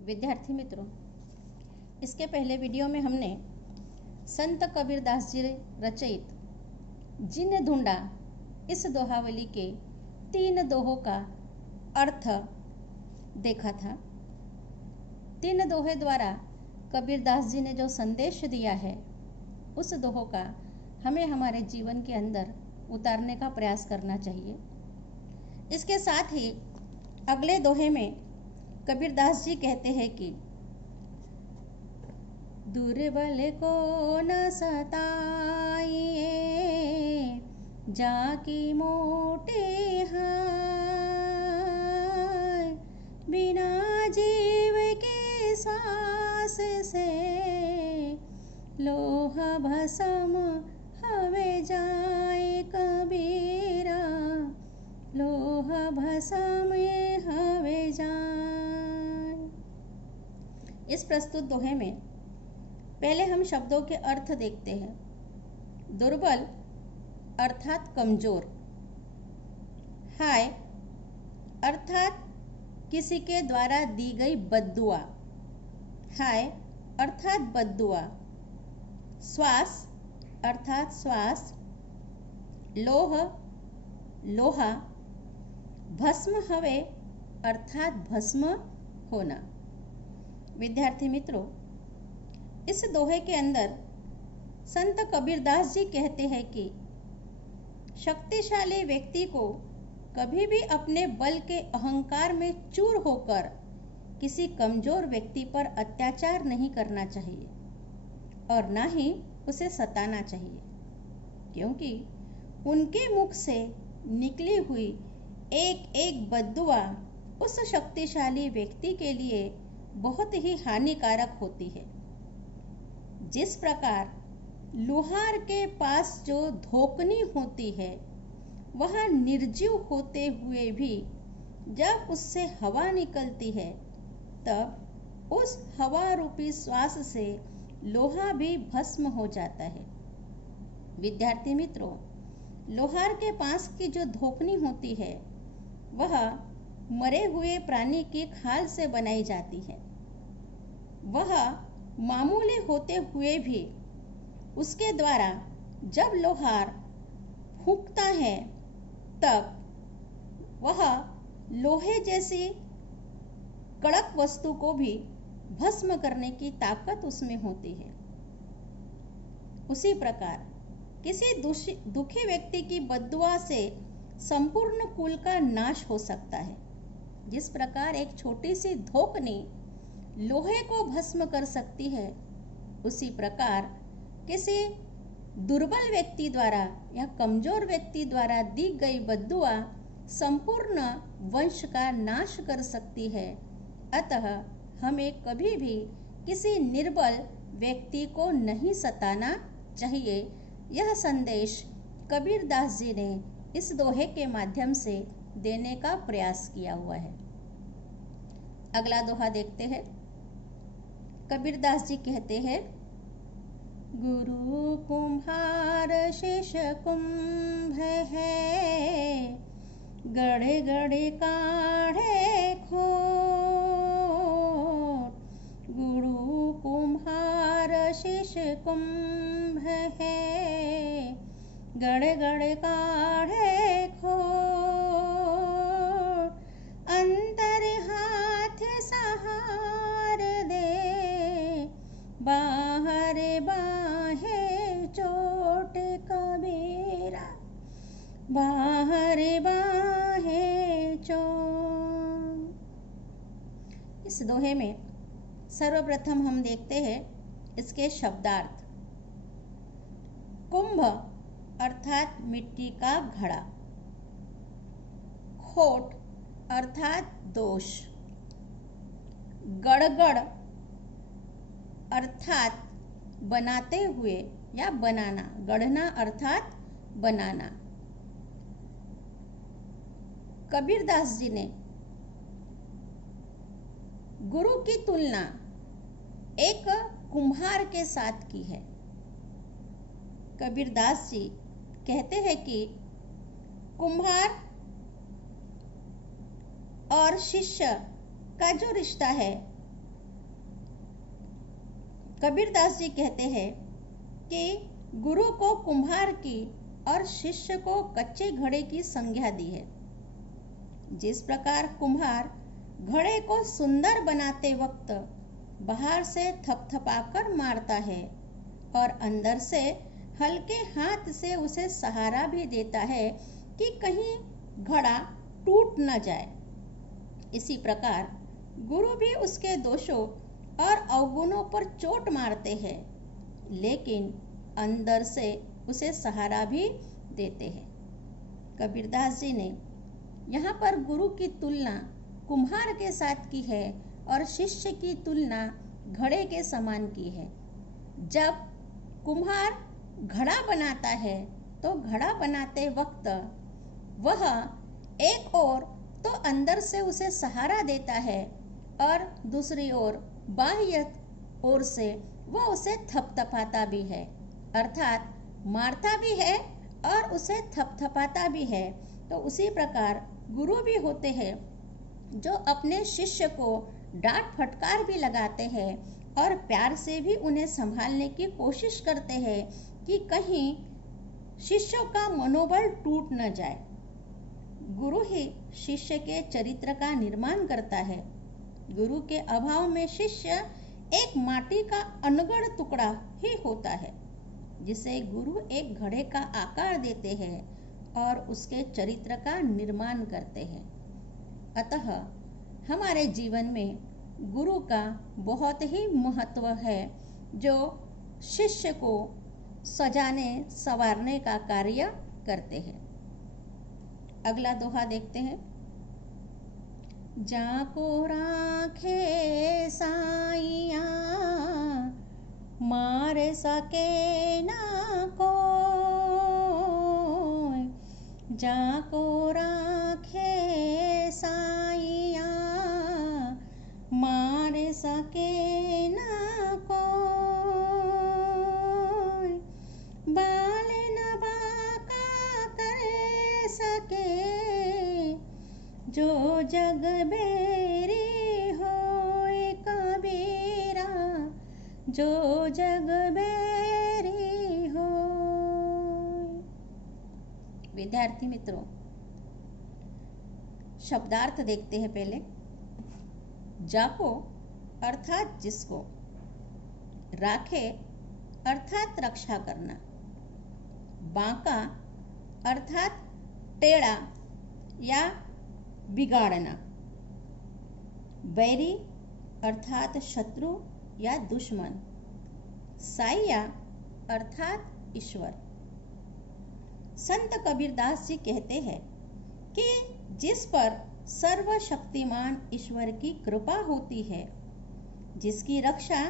विद्यार्थी मित्रों, इसके पहले वीडियो में हमने संत कबीरदास जी रचित जिन ढूंढा इस दोहावली के 3 दोहों का अर्थ देखा था। 3 दोहे द्वारा कबीरदास जी ने जो संदेश दिया है उस दोहों का हमें हमारे जीवन के अंदर उतारने का प्रयास करना चाहिए। इसके साथ ही अगले दोहे में कबीरदास जी कहते हैं कि दुर्बल को न सताइए जाकी मोटे हाय, बिना जीव के श्वास से लोह भस्म हवे जाए कबीरा, लोह भस्म हवे जाए। इस प्रस्तुत दोहे में पहले हम शब्दों के अर्थ देखते हैं। दुर्बल अर्थात कमजोर, हाय अर्थात किसी के द्वारा दी गई बद्दुआ, हाय अर्थात बद्दुआ, श्वास अर्थात श्वास, लोह लोहा, भस्म हवे अर्थात भस्म होना। विद्यार्थी मित्रों, इस दोहे के अंदर संत कबीरदास जी कहते हैं कि शक्तिशाली व्यक्ति को कभी भी अपने बल के अहंकार में चूर होकर किसी कमजोर व्यक्ति पर अत्याचार नहीं करना चाहिए और ना ही उसे सताना चाहिए, क्योंकि उनके मुख से निकली हुई एक एक बद्दुआ उस शक्तिशाली व्यक्ति के लिए बहुत ही हानिकारक होती है। जिस प्रकार लोहार के पास जो धोकनी होती है वह निर्जीव होते हुए भी जब उससे हवा निकलती है तब उस हवा रूपी श्वास से लोहा भी भस्म हो जाता है। विद्यार्थी मित्रों, लोहार के पास की जो धोकनी होती है वह मरे हुए प्राणी की खाल से बनाई जाती है। वह मामूली होते हुए भी उसके द्वारा जब लोहार फूंकता है तब वह लोहे जैसी कड़क वस्तु को भी भस्म करने की ताकत उसमें होती है। उसी प्रकार किसी दुखी व्यक्ति की बद्दुआ से संपूर्ण कुल का नाश हो सकता है। जिस प्रकार एक छोटी सी धोकनी लोहे को भस्म कर सकती है, उसी प्रकार किसी दुर्बल व्यक्ति द्वारा या कमजोर व्यक्ति द्वारा दी गई बद्दुआ संपूर्ण वंश का नाश कर सकती है। अतः हमें कभी भी किसी निर्बल व्यक्ति को नहीं सताना चाहिए। यह संदेश कबीरदास जी ने इस दोहे के माध्यम से देने का प्रयास किया हुआ है। अगला दोहा देखते हैं। कबीरदास जी कहते हैं, गुरु कुम्हार शिष्य कुंभ है, गड़े गड़े काढ़े खोट। गुरु कुम्हार शिष्य कुंभ है, गड़े गड़े काढ़े खोट। अंतर हाथ सहार दे, बाहर बाहे चोट कबीरा, बाहर बाहे चोट। इस दोहे में सर्वप्रथम हम देखते हैं इसके शब्दार्थ। कुंभ अर्थात मिट्टी का घड़ा, खोट अर्थात दोष, गड़गड़ अर्थात बनाते हुए या बनाना, गढ़ना अर्थात बनाना। कबीरदास जी ने गुरु की तुलना एक कुम्हार के साथ की है। कबीरदास जी कहते हैं कि कुम्हार और शिष्य का जो रिश्ता है कबीरदास जी कहते हैं कि गुरु को कुम्हार की और शिष्य को कच्चे घड़े की संज्ञा दी है। जिस प्रकार कुम्हार घड़े को सुंदर बनाते वक्त बाहर से थपथपाकर मारता है और अंदर से हल्के हाथ से उसे सहारा भी देता है कि कहीं घड़ा टूट न जाए, इसी प्रकार गुरु भी उसके दोषों और अवगुणों पर चोट मारते हैं, लेकिन अंदर से उसे सहारा भी देते हैं। कबीरदास जी ने यहाँ पर गुरु की तुलना कुम्हार के साथ की है और शिष्य की तुलना घड़े के समान की है। जब कुम्हार घड़ा बनाता है तो घड़ा बनाते वक्त वह एक ओर तो अंदर से उसे सहारा देता है और दूसरी ओर बाह्य ओर से वह उसे थपथपाता भी है, अर्थात मारता भी है और उसे थपथपाता भी है। तो उसी प्रकार गुरु भी होते हैं जो अपने शिष्य को डांट फटकार भी लगाते हैं और प्यार से भी उन्हें संभालने की कोशिश करते हैं कि कहीं शिष्यों का मनोबल टूट न जाए। गुरु ही शिष्य के चरित्र का निर्माण करता है। गुरु के अभाव में शिष्य एक माटी का अनगढ़ टुकड़ा ही होता है, जिसे गुरु एक घड़े का आकार देते हैं और उसके चरित्र का निर्माण करते हैं। अतः हमारे जीवन में गुरु का बहुत ही महत्व है, जो शिष्य को सजाने संवारने का कार्य करते हैं। अगला दोहा देखते हैं। जाको राखे साइया मार सके ना कोई, जाको राखे साइया मार सके ना कोई, बाल न बाका कर सके जो जग बेरी होए कबीरा, जो जग बेरी हो। विद्यार्थी मित्रों, शब्दार्थ देखते हैं पहले। जाको अर्थात जिसको, राखे अर्थात रक्षा करना, बांका अर्थात टेढ़ा या बिगाड़ना, बैरी अर्थात शत्रु या दुश्मन, साइया अर्थात ईश्वर। संत कबीरदास जी कहते हैं कि जिस पर सर्वशक्तिमान ईश्वर की कृपा होती है, जिसकी रक्षा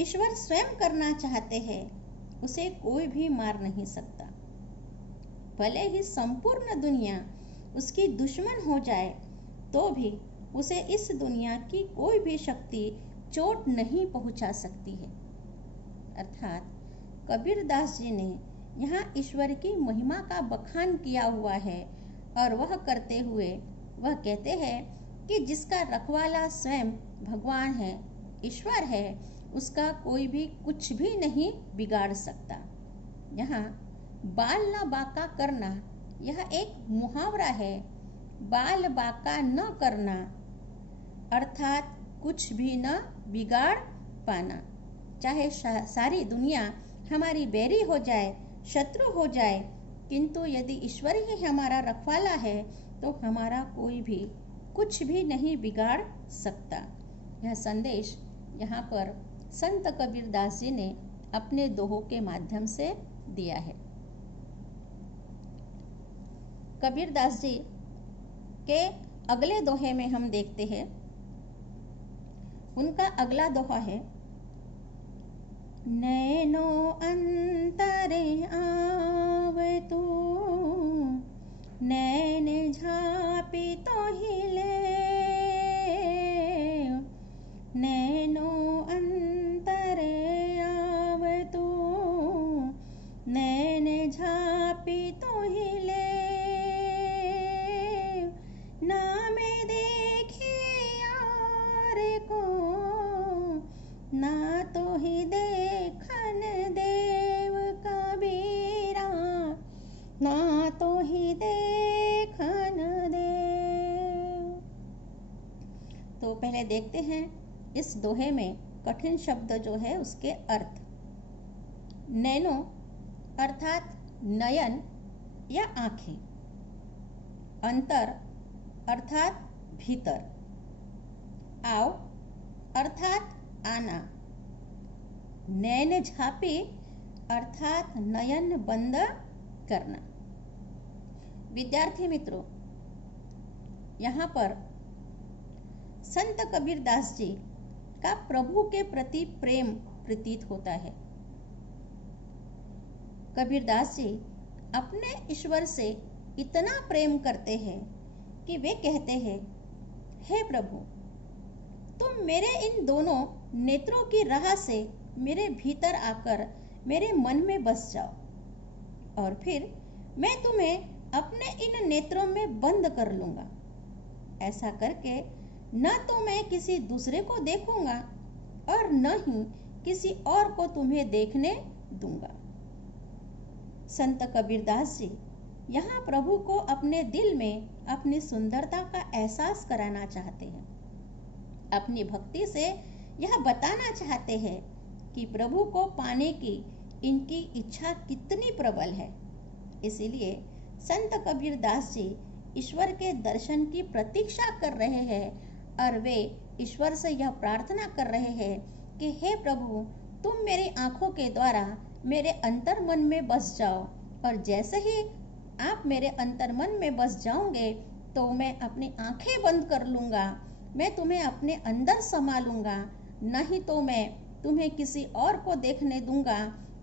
ईश्वर स्वयं करना चाहते हैं, उसे कोई भी मार नहीं सकता। भले ही संपूर्ण दुनिया उसकी दुश्मन हो जाए तो भी उसे इस दुनिया की कोई भी शक्ति चोट नहीं पहुंचा सकती है। अर्थात कबीरदास जी ने यहाँ ईश्वर की महिमा का बखान किया हुआ है और वह करते हुए वह कहते हैं कि जिसका रखवाला स्वयं भगवान है, ईश्वर है, उसका कोई भी कुछ भी नहीं बिगाड़ सकता। यहाँ बाल न बाका करना यह एक मुहावरा है। बाल बाका न करना अर्थात कुछ भी न बिगाड़ पाना। चाहे सारी दुनिया हमारी बैरी हो जाए, शत्रु हो जाए, किंतु यदि ईश्वर ही हमारा रखवाला है तो हमारा कोई भी कुछ भी नहीं बिगाड़ सकता। यह संदेश यहाँ पर संत कबीरदास जी ने अपने दोहों के माध्यम से दिया है। कबीरदास जी के अगले दोहे में हम देखते हैं, उनका अगला दोहा है, नैनो अंतरे आव तू, नैन झापी तो हिले, नैनो अंतरे आव तू, नैन झापी तो हिले, ना मैं देखे यार को, ना तो ही देखन देव कबीरा, ना तो ही देखन देव। तो पहले देखते हैं इस दोहे में कठिन शब्द जो है उसके अर्थ। नैनो अर्थात नयन या आंखें, अंतर अर्थात भीतर, आव अर्थात आना, नैन झापी अर्थात नयन बंद करना। विद्यार्थी मित्रों, यहाँ पर संत कबीरदास जी का प्रभु के प्रति प्रेम प्रतीत होता है। कबीरदास जी अपने ईश्वर से इतना प्रेम करते हैं कि वे कहते हैं, हे प्रभु, तुम मेरे इन दोनों नेत्रों की राह से मेरे भीतर आकर मेरे मन में बस जाओ और फिर मैं तुम्हें अपने इन नेत्रों में बंद कर लूंगा। ऐसा करके न तो मैं किसी दूसरे को देखूंगा और न ही किसी और को तुम्हें देखने दूंगा। संत कबीरदास जी यहाँ प्रभु को अपने दिल में अपनी सुंदरता का एहसास कराना चाहते हैं। अपनी भक्ति से यह बताना चाहते हैं कि प्रभु को पाने की इनकी इच्छा कितनी प्रबल है। इसीलिए संत कबीरदास जी ईश्वर के दर्शन की प्रतीक्षा कर रहे हैं और वे ईश्वर से यह प्रार्थना कर रहे हैं कि हे प्रभु, तुम मेरी आंखों के द्वारा मेरे अंतर मन में बस जाओ और जैसे ही आप मेरे अंतर मन में बस जाओगे तो मैं अपनी आंखें बंद कर लूँगा, मैं तुम्हें अपने अंदर समा लूँगा, नहीं तो मैं तुम्हें किसी और को देखने दूंगा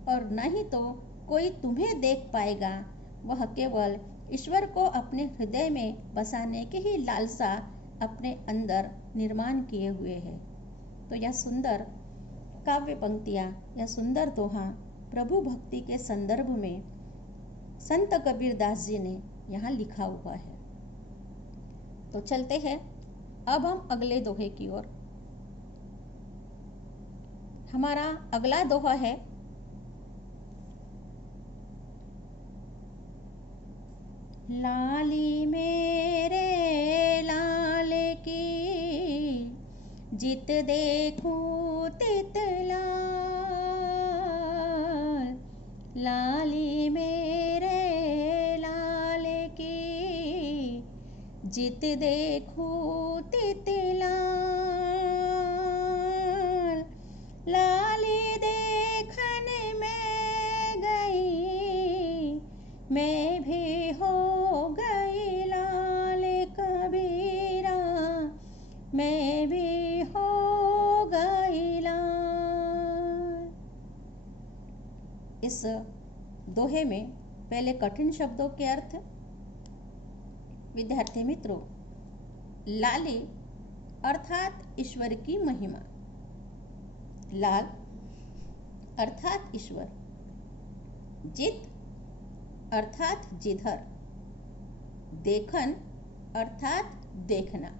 और नहीं तो कोई तुम्हें देख पाएगा। वह केवल ईश्वर को अपने हृदय में बसाने की ही लालसा अपने अंदर निर्माण किए हुए है। तो यह सुंदर काव्य पंक्तियाँ, यह सुंदर दोहा प्रभु भक्ति के संदर्भ में संत कबीरदास जी ने यहाँ लिखा हुआ है। तो चलते हैं अब हम अगले दोहे की ओर। हमारा अगला दोहा है लाली मेरे लाल की जित देखूं तित लाल, लाली मेरे लाल की जित देखूं तित लाल, लाली देखन में गई मैं भी हो गई लाल कबीरा, मैं भी हो गई लाल। इस दोहे में पहले कठिन शब्दों के अर्थ। विद्यार्थी मित्रों, लाली अर्थात ईश्वर की महिमा, लाल अर्थात ईश्वर, जित अर्थात जिधर, देखन अर्थात देखना।